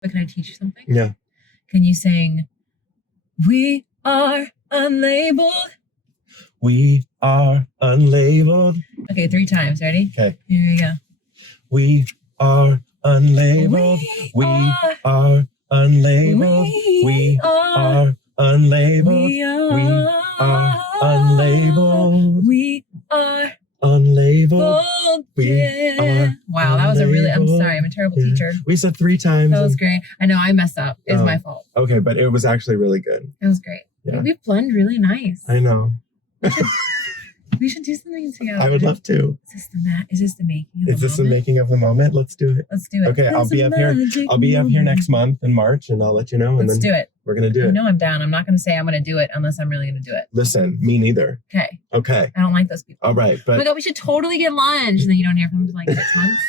But can I teach you something? Yeah. Can you sing, "We are unlabeled"? We are unlabeled. Okay, 3 times. Ready? Okay. Here you go. We are unlabeled. We are unlabeled. We are unlabeled. We are unlabeled. We are unlabeled. Yeah. Wow, that was a really, I'm sorry, I'm a terrible teacher. We said 3 times. That was great. I know, I messed up. It's my fault. Okay, but it was actually really good. It was great. Yeah. We blend really nice. I know. We should do something together. I would love to. Is this the making of the moment? Is this the making of the moment? Let's do it. Let's do it. Okay, I'll be up here next month in March, and I'll let you know. Let's do it. We're going to do it. No, I'm down. I'm not going to say I'm going to do it unless I'm really going to do it. Listen, me neither. Okay. I don't like those people. All right. But oh my God, we should totally get lunch. And then you don't hear from them for like 6 months.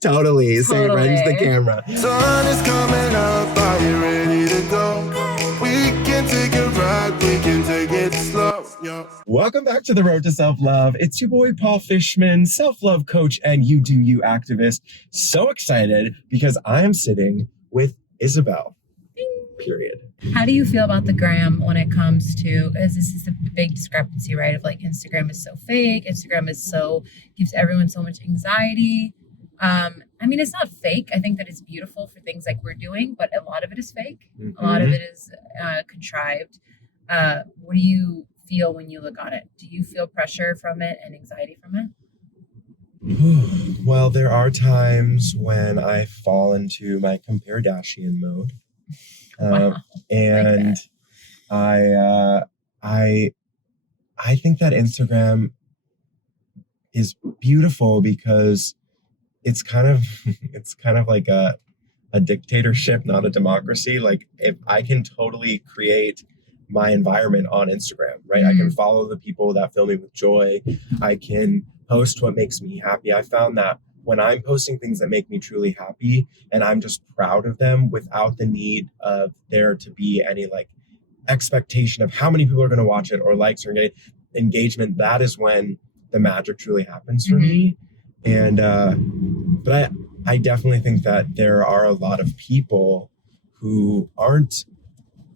Totally. Say, runs the camera. Sun is coming up. Are you ready to go? We can take a ride. We can take it slow. Yo. Welcome back to The Road to Self-Love. It's your boy, Paul Fishman, self-love coach and You Do You activist. So excited because I am sitting with Isabelle. Period. How do you feel about the gram when it comes to, because this is a big discrepancy, right? Of like Instagram is so fake. Instagram is gives everyone so much anxiety. I mean, it's not fake. I think that it's beautiful for things like we're doing, but a lot of it is fake. Mm-hmm. A lot of it is contrived. What do you feel when you look on it? Do you feel pressure from it and anxiety from it? Well, there are times when I fall into my Kardashian mode. Wow. And like I think that Instagram is beautiful because it's kind of like a dictatorship, not a democracy. Like if I can totally create my environment on Instagram, right? I can follow the people that fill me with joy. I can post what makes me happy. I found that when I'm posting things that make me truly happy and I'm just proud of them without the need of there to be any like expectation of how many people are going to watch it or likes or engagement, that is when the magic truly happens for me. And, but I definitely think that there are a lot of people who aren't,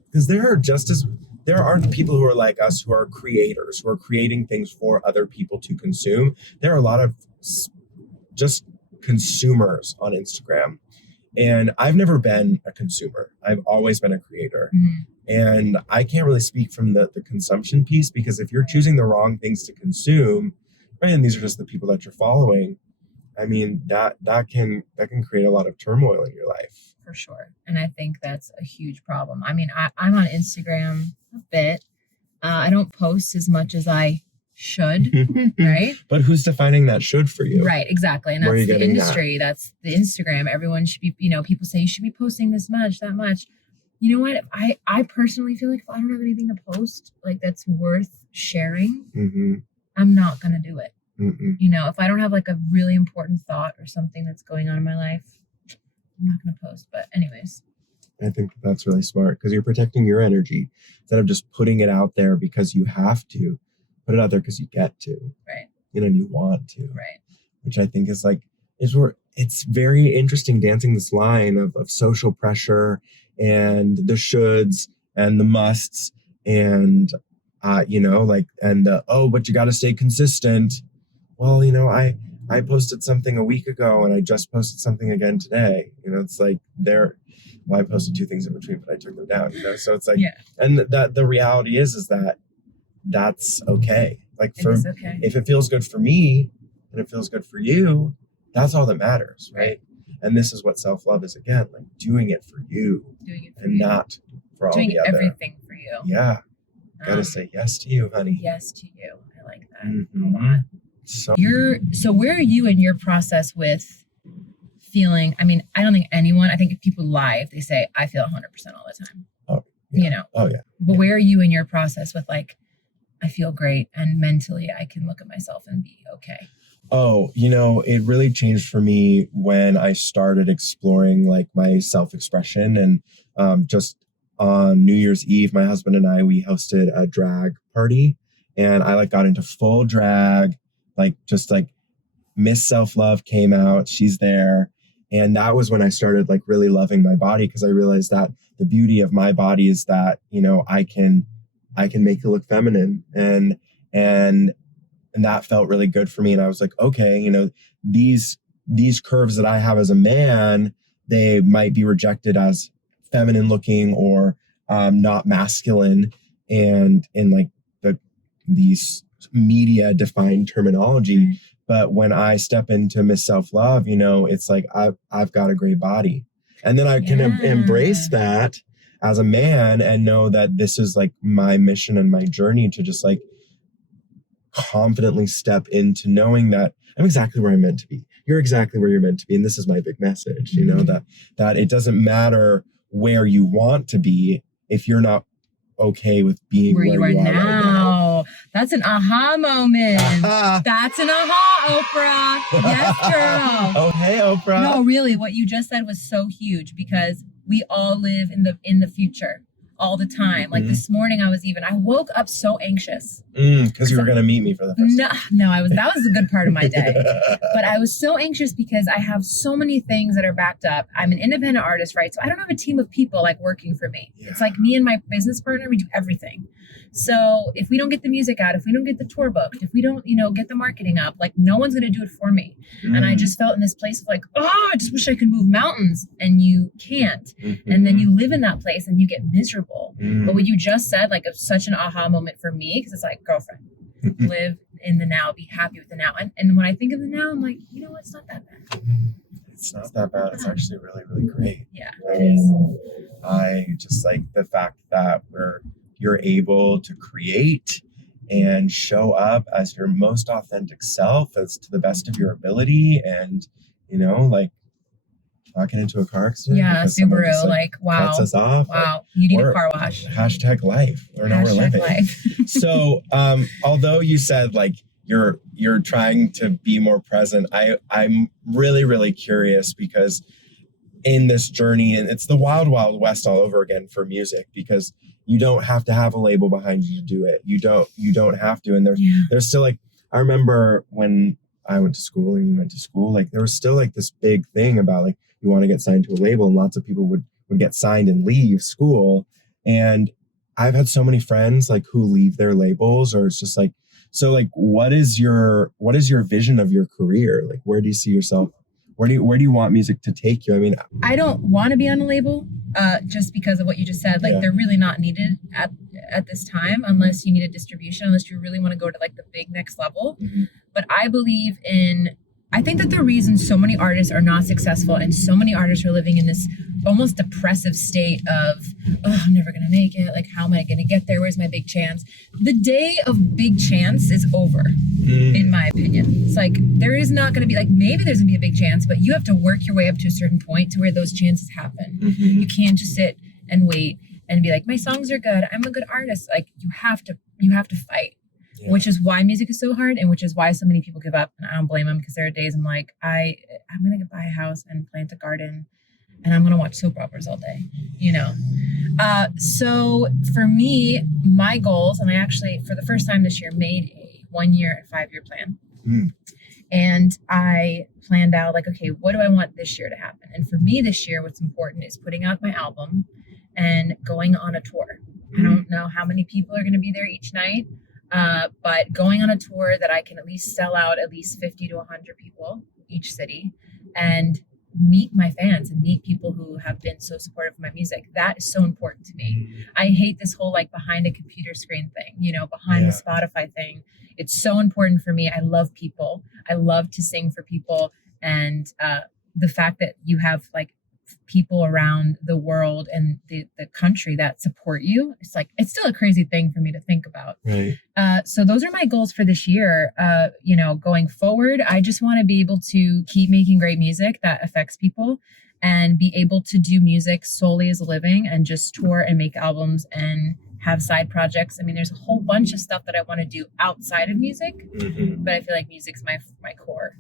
because there aren't people who are like us, who are creators, who are creating things for other people to consume. There are a lot of just consumers on Instagram. And I've never been a consumer. I've always been a creator. And I can't really speak from the consumption piece, because if you're choosing the wrong things to consume, right, and these are just the people that you're following, I mean, that can create a lot of turmoil in your life. For sure. And I think that's a huge problem. I mean, I'm on Instagram a bit. I don't post as much as I should, right? But who's defining that should for you? Right, exactly. And that's the industry. That's the Instagram. Everyone should be, people say you should be posting this much, that much. You know what? I personally feel like if I don't have anything to post, like that's worth sharing, I'm not going to do it. If I don't have like a really important thought or something that's going on in my life, I'm not going to post. But anyways. I think that's really smart, because you're protecting your energy instead of just putting it out there because you have to. Put it out there because you get to. Right. And you want to. Right. Which I think is where it's very interesting, dancing this line of social pressure and the shoulds and the musts and, but you got to stay consistent. Well, I posted something a week ago and I just posted something again today. It's like I posted 2 things in between, but I took them down, so it's like, and that the reality is that that's okay. Like if it feels good for me and it feels good for you, that's all that matters, right? And this is what self-love is, again, like doing it for you, not for all the other. Doing everything for you. Yeah. Gotta say yes to you, honey. Yes to you. I like that a lot. So where are you in your process with feeling? I mean, I don't think I think if people lie, if they say, I feel 100% all the time. Oh, yeah. Oh, yeah. But where are you in your process with like, I feel great and mentally I can look at myself and be okay? Oh, it really changed for me when I started exploring like my self-expression. And just on New Year's Eve, my husband and I, we hosted a drag party, and I got into full drag, Miss Self-Love came out, she's there. And that was when I started like really loving my body, because I realized that the beauty of my body is that, you know, I can make it look feminine, and that felt really good for me. And I was like, okay, you know, these curves that I have as a man, they might be rejected as feminine looking or not masculine, and in like these media defined terminology. Right. But when I step into Miss Self-Love, you know, it's like I've got a great body, and then I can embrace that as a man and know that this is like my mission and my journey to just like confidently step into knowing that I'm exactly where I'm meant to be. You're exactly where you're meant to be. And this is my big message, you know, that it doesn't matter where you want to be if you're not okay with being where you are now. Right now. That's an aha moment. That's an aha, Oprah. Yes, girl. Oh, hey, Oprah. No, really, what you just said was so huge, because we all live in the future all the time. Like this morning, I woke up so anxious. Because you were going to meet me for the first time. No, that was a good part of my day. But I was so anxious because I have so many things that are backed up. I'm an independent artist, right? So I don't have a team of people like working for me. Yeah. It's like me and my business partner, we do everything. So if we don't get the music out, if we don't get the tour booked, if we don't, you know, get the marketing up, like no one's going to do it for me. And I just felt in this place of like, oh, I just wish I could move mountains. And you can't. And then you live in that place and you get miserable. But what you just said, like, it's such an aha moment for me, because it's like, girlfriend, live in the now, be happy with the now. And when I think of the now, I'm like, you know what? It's not that bad. It's not that bad. It's actually really, really great. Yeah, it is. I just like the fact that you're able to create and show up as your most authentic self, as to the best of your ability, and, you know, like, not get into a car accident. Yeah, Subaru, just, like, wow. Cuts us off. Wow, you need a car wash. Hashtag life. Or now we're living. So, although you said like you're trying to be more present, I'm really, really curious, because in this journey, and it's the wild, wild west all over again for music, because you don't have to have a label behind you to do it. You don't have to. And there's still like, I remember when I went to school and you went to school, like there was still like this big thing about like, you want to get signed to a label, and lots of people would get signed and leave school. And I've had so many friends like who leave their labels, or it's just like, so like, what is your vision of your career? Like, where do you see yourself? Where do you want music to take you? I mean, I don't want to be on a label, just because of what you just said. Like, they're really not needed at this time, unless you need a distribution, unless you really want to go to like the big next level. But I think that the reason so many artists are not successful, and so many artists are living in this almost depressive state of, oh, I'm never going to make it. Like, how am I going to get there? Where's my big chance? The day of big chance is over, in my opinion. It's like, there is not going to be, like, maybe there's going to be a big chance, but you have to work your way up to a certain point to where those chances happen. You can't just sit and wait and be like, my songs are good, I'm a good artist. Like, you have to fight. Yeah. Which is why music is so hard, and which is why so many people give up. And I don't blame them, because there are days I'm like, I'm going to buy a house and plant a garden, and I'm going to watch soap operas all day, you know? So for me, my goals, and I actually, for the first time this year, made a 1 year and 5 year plan. And I planned out like, okay, what do I want this year to happen? And for me this year, what's important is putting out my album and going on a tour. I don't know how many people are going to be there each night. But going on a tour that I can at least sell out at least 50 to 100 people each city, and meet my fans and meet people who have been so supportive of my music. That is so important to me. I hate this whole like behind a computer screen thing, you know, behind the Spotify thing. It's so important for me. I love people. I love to sing for people. And the fact that you have like people around the world and the country that support you, it's like, it's still a crazy thing for me to think about. Right. So those are my goals for this year. You know, going forward, I just want to be able to keep making great music that affects people, and be able to do music solely as a living, and just tour and make albums and have side projects. I mean, there's a whole bunch of stuff that I want to do outside of music, but I feel like music's my core.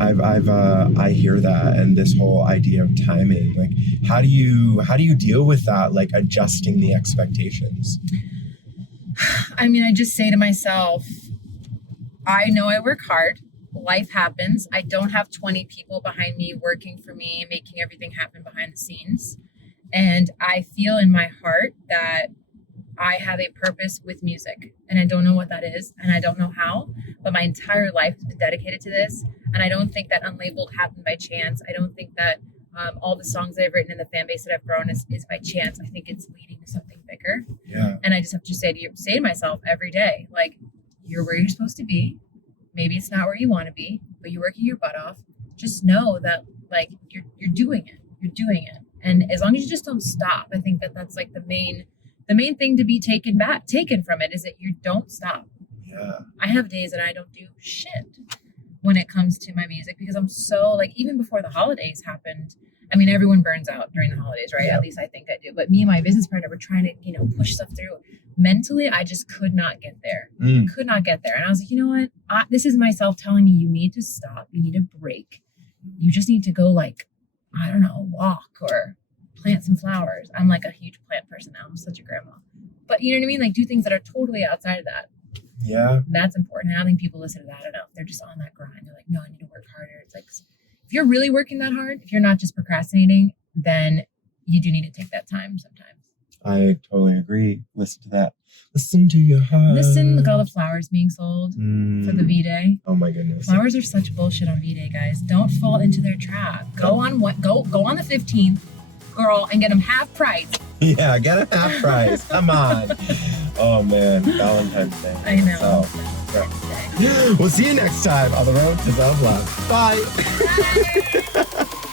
I hear that, and this whole idea of timing, like how do you deal with that, like adjusting the expectations? I mean, I just say to myself, I know I work hard, life happens. I don't have 20 people behind me working for me, making everything happen behind the scenes. And I feel in my heart that I have a purpose with music, and I don't know what that is, and I don't know how, but my entire life has been dedicated to this. And I don't think that Unlabeled happened by chance. I don't think that all the songs that I've written and the fan base that I've grown is by chance. I think it's leading to something bigger. Yeah. And I just have to say to myself every day, like, you're where you're supposed to be. Maybe it's not where you want to be, but you're working your butt off. Just know that, like, you're doing it. You're doing it. And as long as you just don't stop, I think that that's like the main thing to be taken from it is that you don't stop. Yeah. I have days that I don't do shit when it comes to my music because I'm so, like, even before the holidays happened, I mean, everyone burns out during the holidays, right? Yeah. At least I think I do. But me and my business partner were trying to, push stuff through. Mentally, I just could not get there. Could not get there. And I was like, you know what? This is myself telling you need to stop. You need a break. You just need to go, like, I don't know, walk or plant some flowers. I'm like a huge plant person now. I'm such a grandma. But you know what I mean? Like, do things that are totally outside of that. Yeah. That's important. I don't think people listen to that enough. They're just on that grind. They're like, no, I need to work harder. It's like, if you're really working that hard, if you're not just procrastinating, then you do need to take that time sometimes. I totally agree. Listen to that. Listen to your heart. Listen, look at all the flowers being sold for the V-Day. Oh my goodness. Flowers are such bullshit on V-Day, guys. Don't fall into their trap. Go on the 15th, girl, and get them half price. Yeah, get a half price. Come on. Oh man, Valentine's Day. I know. So, yeah. We'll see you next time on the road to self-love. Bye. Bye.